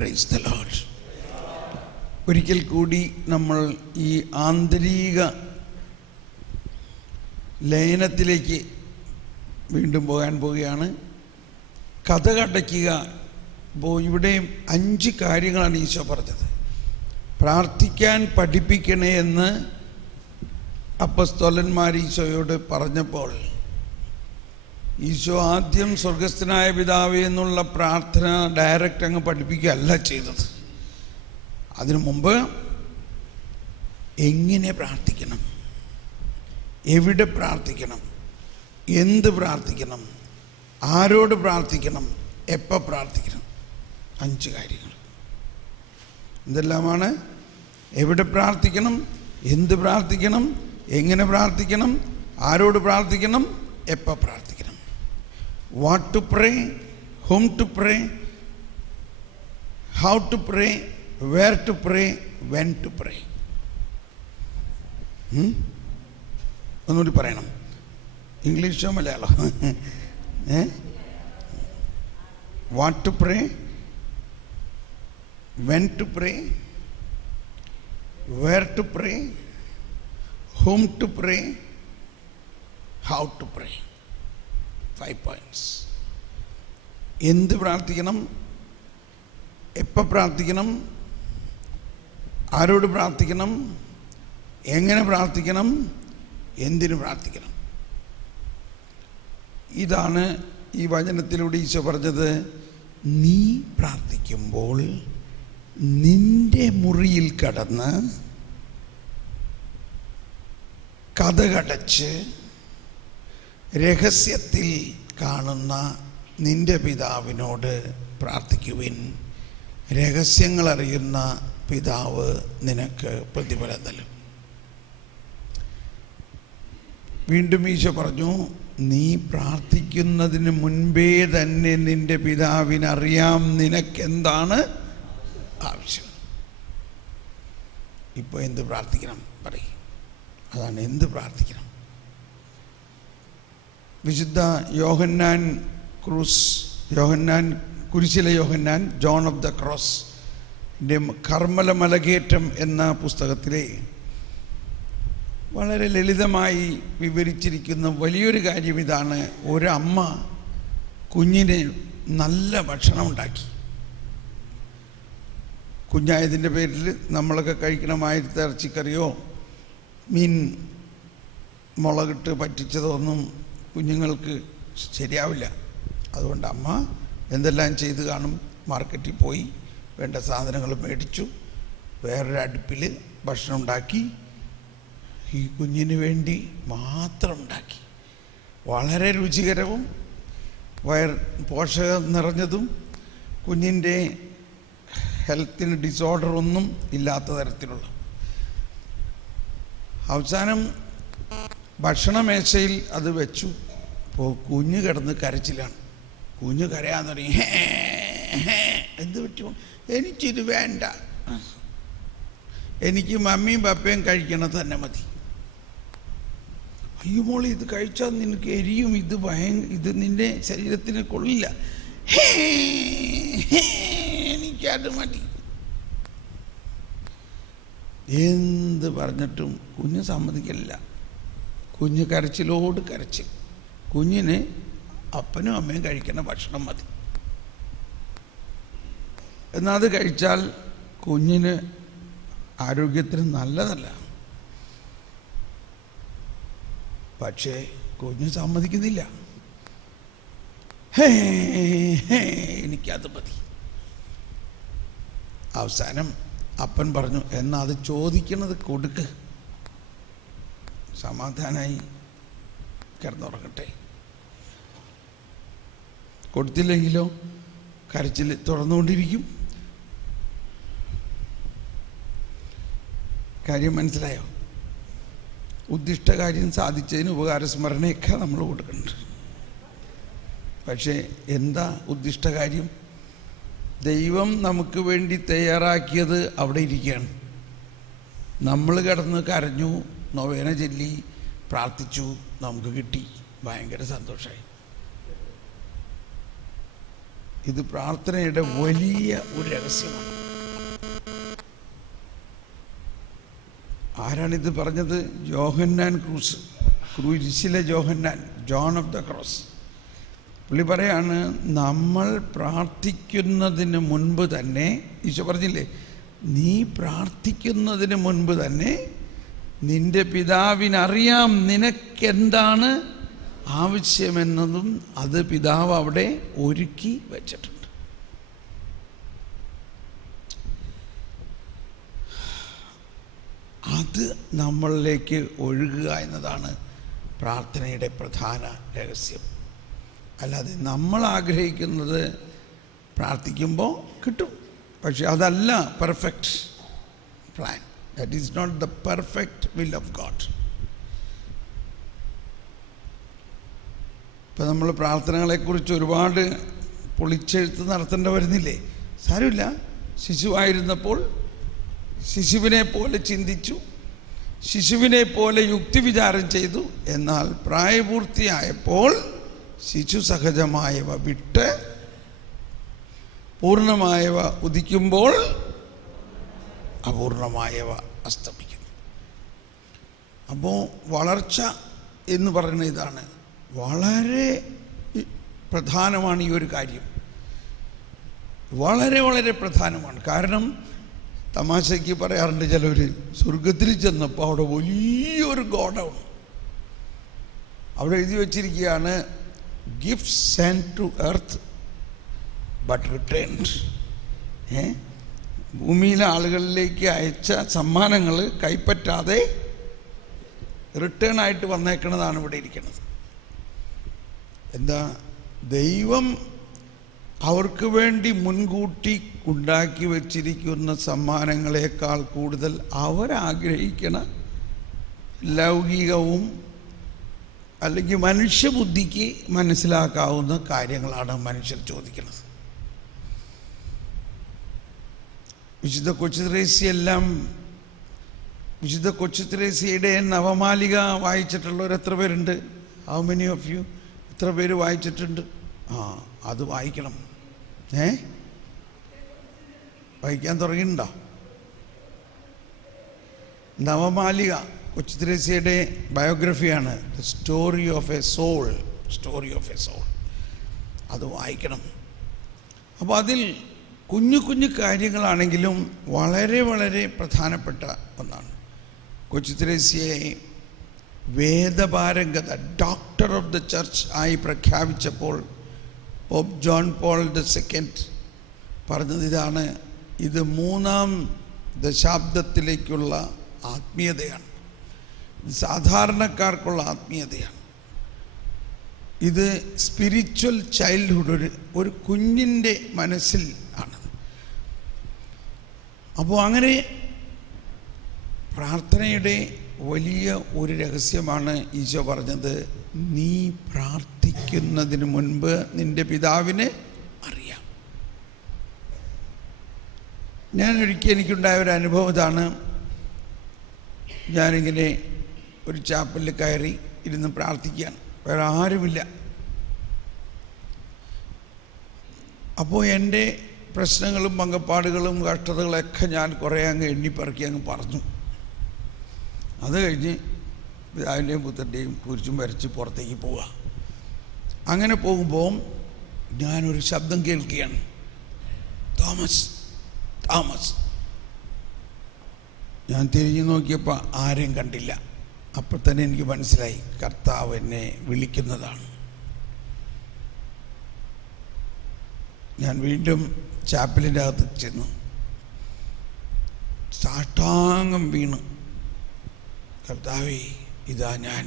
Praise the Lord. ഒരിക്കൽ കൂടി നമ്മൾ ഈ ആന്തരിക ലയനത്തിലേക്ക് വീണ്ടും പോകാൻ പോവുകയാണ്. കഥകടയ്ക്കുക. അപ്പോൾ ഇവിടെ 5 കാര്യങ്ങളാണ് ഈശോ പറഞ്ഞത്. പ്രാർത്ഥിക്കാൻ പഠിപ്പിക്കണേ എന്ന് അപ്പസ്തോലന്മാർ ഈശോയോട് പറഞ്ഞപ്പോൾ ഈശോ ആദ്യം സ്വർഗസ്ഥനായ പിതാവേ എന്നുള്ള പ്രാർത്ഥന ഡയറക്റ്റ് അങ്ങ് പഠിപ്പിക്കുകയല്ല ചെയ്തത്. അതിനു മുമ്പ് എങ്ങനെ പ്രാർത്ഥിക്കണം, എവിടെ പ്രാർത്ഥിക്കണം, എന്ത് പ്രാർത്ഥിക്കണം, ആരോട് പ്രാർത്ഥിക്കണം, എപ്പോൾ പ്രാർത്ഥിക്കണം, 5 കാര്യങ്ങൾ. എന്തെല്ലാമാണ്? എവിടെ പ്രാർത്ഥിക്കണം, എന്ത് പ്രാർത്ഥിക്കണം, എങ്ങനെ പ്രാർത്ഥിക്കണം, ആരോട് പ്രാർത്ഥിക്കണം, എപ്പോൾ പ്രാർത്ഥിക്കണം. What to pray, whom to pray, how to pray, where to pray, when to pray. ഒന്നുകൂടി പറയണം. ഇംഗ്ലീഷോ മലയാളോ? What to pray, when to pray, where to pray, whom to pray, how to pray. 5 points. എന്ത് പ്രാർത്ഥിക്കണം, എപ്പോൾ പ്രാർത്ഥിക്കണം, ആരോട് പ്രാർത്ഥിക്കണം, എങ്ങനെ പ്രാർത്ഥിക്കണം, എന്തിനു പ്രാർത്ഥിക്കണം. ഇതാണ് ഈ വചനത്തിലൂടെ ഈശോ പറഞ്ഞത്. നീ പ്രാർത്ഥിക്കുമ്പോൾ നിന്റെ മുറിയിൽ കടന്ന് കതകടച്ച് രഹസ്യത്തിൽ കാണുന്ന നിന്റെ പിതാവിനോട് പ്രാർത്ഥിക്കുവിൻ. രഹസ്യങ്ങൾ അറിയുന്ന പിതാവ് നിനക്ക് പ്രതിഫലം നൽകും. വീണ്ടും ഈശോ പറഞ്ഞു, നീ പ്രാർത്ഥിക്കുന്നതിന് മുൻപേ തന്നെ നിന്റെ പിതാവിനറിയാം നിനക്കെന്താണ് ആവശ്യം. ഇപ്പോൾ എന്ത് പ്രാർത്ഥിക്കണം പറയും. അതാണ് എന്ത് പ്രാർത്ഥിക്കണം. വിശുദ്ധ യോഹന്നാൻ കുരിശിലെ യോഹന്നാൻ, ജോൺ ഓഫ് ദ ക്രോസ് കർമ്മല മലകേറ്റം എന്ന പുസ്തകത്തിലെ വളരെ ലളിതമായി വിവരിച്ചിരിക്കുന്ന വലിയൊരു കാര്യം ഇതാണ്. ഒരമ്മ കുഞ്ഞിന് നല്ല ഭക്ഷണം ഉണ്ടാക്കി. കുഞ്ഞായതിൻ്റെ പേരിൽ നമ്മളൊക്കെ കഴിക്കണമായിരുന്ന ഇറച്ചിക്കറിയോ മീൻ മുളകിട്ട് പറ്റിച്ചതോ ഒന്നും കുഞ്ഞുങ്ങൾക്ക് ശരിയാവില്ല. അതുകൊണ്ട് അമ്മ എന്തെല്ലാം ചെയ്ത് കാണും. മാർക്കറ്റിൽ പോയി വേണ്ട സാധനങ്ങൾ മേടിച്ചു, വേറൊരു അടുപ്പിൽ ഭക്ഷണം ഉണ്ടാക്കി, ഈ കുഞ്ഞിന് വേണ്ടി മാത്രം ഉണ്ടാക്കി. വളരെ രുചികരവും പോഷകം നിറഞ്ഞതും കുഞ്ഞിൻ്റെ ഹെൽത്തിന് ഡിസോർഡർ ഒന്നും ഇല്ലാത്ത തരത്തിലുള്ള. അവസാനം ഭക്ഷണമേശയിൽ അത് വെച്ചു. അപ്പോൾ കുഞ്ഞ് കിടന്ന് കരച്ചിലാണ്. കുഞ്ഞ് കരയാൻ തുടങ്ങി. എന്ത് പറ്റുമോ, എനിക്കിത് വേണ്ട, എനിക്ക് മമ്മിയും പപ്പയും കഴിക്കണത് തന്നെ മതി. അയ്യോ മോളി, ഇത് കഴിച്ചാൽ നിനക്ക് എരിയും, ഇത് നിൻ്റെ ശരീരത്തിന് കൊള്ളില്ല, എനിക്കത് മതി. എന്ത് പറഞ്ഞിട്ടും കുഞ്ഞ് സമ്മതിക്കില്ല. കുഞ്ഞ് കരച്ചിലോട് കരച്ചിൽ. കുഞ്ഞിന് അപ്പനും അമ്മയും കഴിക്കുന്ന ഭക്ഷണം മതി. എന്നാൽ അത് കഴിച്ചാൽ കുഞ്ഞിന് ആരോഗ്യത്തിന് നല്ലതല്ല. പക്ഷേ കുഞ്ഞ് സമ്മതിക്കുന്നില്ല. എനിക്കത് മതി. അവസാനം അപ്പൻ പറഞ്ഞു, എന്നാൽ അത് ചോദിക്കണത് കൊടുക്ക്, സമാധാനമായി കിടന്നുറങ്ങട്ടെ. കൊടുത്തില്ലെങ്കിലോ കരച്ചിൽ തുടർന്നുകൊണ്ടിരിക്കും. കാര്യം മനസ്സിലായോ? ഉദ്ദിഷ്ട കാര്യം സാധിച്ചതിന് ഉപകാരസ്മരണയൊക്കെ നമ്മൾ കൊടുക്കുന്നുണ്ട്. പക്ഷേ എന്താ ഉദ്ദിഷ്ട കാര്യം? ദൈവം നമുക്ക് വേണ്ടി തയ്യാറാക്കിയത് അവിടെ ഇരിക്കുകയാണ്. നമ്മൾ കിടന്ന് കരഞ്ഞു, നൊവേന ചൊല്ലി, പ്രാർത്ഥിച്ചു, നമുക്ക് കിട്ടി, ഭയങ്കര സന്തോഷമായി. ഇത് പ്രാർത്ഥനയുടെ വലിയ ഒരു രഹസ്യമാണ്. ആരാണിത് പറഞ്ഞത്? യോഹന്നാൻ ക്രൂസിലെ യോഹന്നാൻ, ജോൺ ഓഫ് ദ ക്രോസ്. പുള്ളി പറയാണ്, നമ്മൾ പ്രാർത്ഥിക്കുന്നതിന് മുൻപ് തന്നെ, ഈശോ പറഞ്ഞില്ലേ, നീ പ്രാർത്ഥിക്കുന്നതിന് മുൻപ് തന്നെ നിന്റെ പിതാവിനറിയാം നിനക്കെന്താണ് ആവശ്യമെന്നതും അത് പിതാവ് അവിടെ ഒരുക്കി വച്ചിട്ടുണ്ട്. അത് നമ്മളിലേക്ക് ഒഴുകുക എന്നതാണ് പ്രാർത്ഥനയുടെ പ്രധാന രഹസ്യം. അല്ലാതെ നമ്മൾ ആഗ്രഹിക്കുന്നത് പ്രാർത്ഥിക്കുമ്പോൾ കിട്ടും, പക്ഷെ അതല്ല perfect plan. That is not the perfect will of God. ഇപ്പം നമ്മൾ പ്രാർത്ഥനകളെക്കുറിച്ച് ഒരുപാട് പൊളിച്ചെഴുത്ത് നടത്തേണ്ട വരുന്നില്ലേ? സാരമില്ല. ശിശുവായിരുന്നപ്പോൾ ശിശുവിനെ പോലെ ചിന്തിച്ചു, ശിശുവിനെ പോലെ യുക്തിവിചാരം ചെയ്തു. എന്നാൽ പ്രായപൂർത്തിയായപ്പോൾ ശിശു സഹജമായവ വിട്ട് പൂർണ്ണമായവ ഉദിക്കുമ്പോൾ അപൂർണമായവ അസ്തമിക്കുന്നു. അപ്പോൾ വളർച്ച എന്ന് പറയുന്ന ഇതാണ്. വളരെ പ്രധാനമാണ് ഈ ഒരു കാര്യം, വളരെ വളരെ പ്രധാനമാണ്. കാരണം തമാശയ്ക്ക് പറയാറുണ്ട് ചിലർ, സ്വർഗത്തിൽ ചെന്നപ്പോൾ അവിടെ വലിയൊരു ഗോഡൗൺ, അവിടെ എഴുതി വച്ചിരിക്കുകയാണ്, gift send to earth but returned. ഭൂമിയിലെ ആളുകളിലേക്ക് അയച്ച സമ്മാനങ്ങൾ കൈപ്പറ്റാതെ റിട്ടേൺ ആയിട്ട് വന്നേക്കുന്നതാണ് ഇവിടെ ഇരിക്കുന്നത്. എന്താ? ദൈവം അവർക്ക് വേണ്ടി മുൻകൂട്ടി ഉണ്ടാക്കി വച്ചിരിക്കുന്ന സമ്മാനങ്ങളെക്കാൾ കൂടുതൽ അവരാഗ്രഹിക്കണ ലൗകികവും അല്ലെങ്കിൽ മനുഷ്യബുദ്ധിക്ക് മനസ്സിലാക്കാവുന്ന കാര്യങ്ങളാണ് മനുഷ്യർ ചോദിക്കുന്നത്. വിശുദ്ധ കൊച്ചുത്രേസ്യയുടെ നവമാലിക വായിച്ചിട്ടുള്ളവർ എത്ര പേരുണ്ട്? How many of you? എത്ര പേര് വായിച്ചിട്ടുണ്ട്? അത് വായിക്കണം. വായിക്കാൻ തുടങ്ങിയിട്ടുണ്ടോ? നവമാലിക കൊച്ചുത്രേസ്യയുടെ ബയോഗ്രഫിയാണ്, the story of a soul. അത് വായിക്കണം. അപ്പോൾ അതിൽ കുഞ്ഞു കുഞ്ഞു കാര്യങ്ങളാണെങ്കിലും വളരെ വളരെ പ്രധാനപ്പെട്ട ഒന്നാണ്. കൊച്ചുത്രേസ്യയെ വേദപാരംഗത, ഡോക്ടർ ഓഫ് ദ ചർച്ച് ആയി പ്രഖ്യാപിച്ചപ്പോൾ പോപ്പ് ജോൺ പോൾ II പറഞ്ഞത് ഇതാണ്: ഇത് 3-ാം ദശാബ്ദത്തിലേക്കുള്ള ആത്മീയതയാണ്, സാധാരണക്കാർക്കുള്ള ആത്മീയതയാണ്. ഇത് സ്പിരിച്വൽ ചൈൽഡ്ഹുഡ്, ഒരു കുഞ്ഞിൻ്റെ മനസ്സിൽ ആണ്. അപ്പോൾ അങ്ങനെ പ്രാർത്ഥനയുടെ വലിയ ഒരു രഹസ്യമാണ് ഈശോ പറഞ്ഞത്, നീ പ്രാർത്ഥിക്കുന്നതിന് മുൻപ് നിൻ്റെ പിതാവിനെ അറിയാം. ഞാനൊരിക്കൽ എനിക്കുണ്ടായ ഒരു അനുഭവം ഇതാണ്. ഞാനിങ്ങനെ ഒരു ചാപ്പലിൽ കയറി ഇരുന്ന് പ്രാർത്ഥിക്കുകയാണ്, വേറെ ആരുമില്ല. അപ്പോൾ എൻ്റെ പ്രശ്നങ്ങളും പങ്കപ്പാടുകളും കഷ്ടതകളൊക്കെ ഞാൻ കുറേ അങ്ങ് എണ്ണിപ്പറക്കി അങ്ങ് പറഞ്ഞു. അത് കഴിഞ്ഞ് പിതാവിൻ്റെയും പുത്രൻ്റെയും കുരിശും വരച്ച് പുറത്തേക്ക് പോവുക. അങ്ങനെ പോകുമ്പോൾ ഞാനൊരു ശബ്ദം കേൾക്കുകയാണ്, തോമസ് തോമസ്. ഞാൻ തിരിഞ്ഞു നോക്കിയപ്പോൾ ആരെയും കണ്ടില്ല. അപ്പോൾ തന്നെ എനിക്ക് മനസ്സിലായി കർത്താവ് എന്നെ വിളിക്കുന്നതാണ്. ഞാൻ വീണ്ടും ചാപ്പലിൻ്റെ അകത്ത് ചെന്നു, സാഷ്ടാംഗം വീണു, കർത്താവേ ഇതാ ഞാൻ.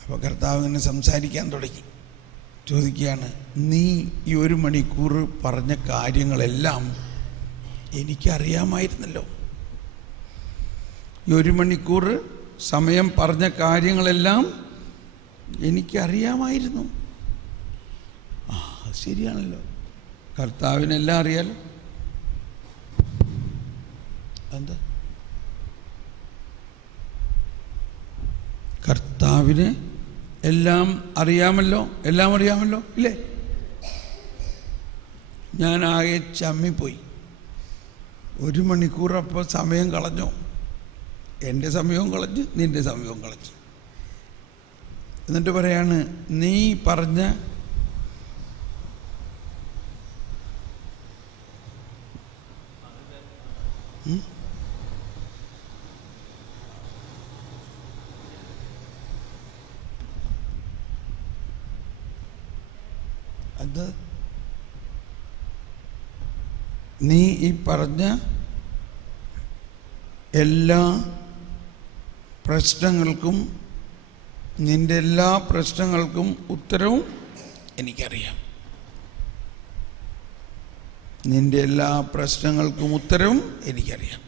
അപ്പോൾ കർത്താവ് ഇങ്ങനെ സംസാരിക്കാൻ തുടങ്ങി. ചോദിക്കുകയാണ്, നീ ഈ 1 മണിക്കൂർ പറഞ്ഞ കാര്യങ്ങളെല്ലാം എനിക്കറിയാമായിരുന്നല്ലോ. ഈ 1 മണിക്കൂർ സമയം പറഞ്ഞ കാര്യങ്ങളെല്ലാം എനിക്കറിയാമായിരുന്നു. ശരിയാണല്ലോ, കർത്താവിനെല്ലാം അറിയാലോ. എന്താ? കർത്താവിന് എല്ലാം അറിയാമല്ലോ, എല്ലാം അറിയാമല്ലോ, ഇല്ലേ? ഞാൻ ആകെ ചമ്മിപ്പോയി. 1 മണിക്കൂർ അപ്പോൾ സമയം കളഞ്ഞോ? എൻ്റെ സമയവും കളഞ്ഞ്, നിൻ്റെ സമയവും കളഞ്ഞു. എന്നിട്ട് പറയാണ്, നീ പറഞ്ഞ അത് നീ ഈ പറഞ്ഞ എല്ലാ പ്രശ്നങ്ങൾക്കും, നിൻ്റെ എല്ലാ പ്രശ്നങ്ങൾക്കും ഉത്തരവും എനിക്കറിയാം. നിൻ്റെ എല്ലാ പ്രശ്നങ്ങൾക്കും ഉത്തരവും എനിക്കറിയാം.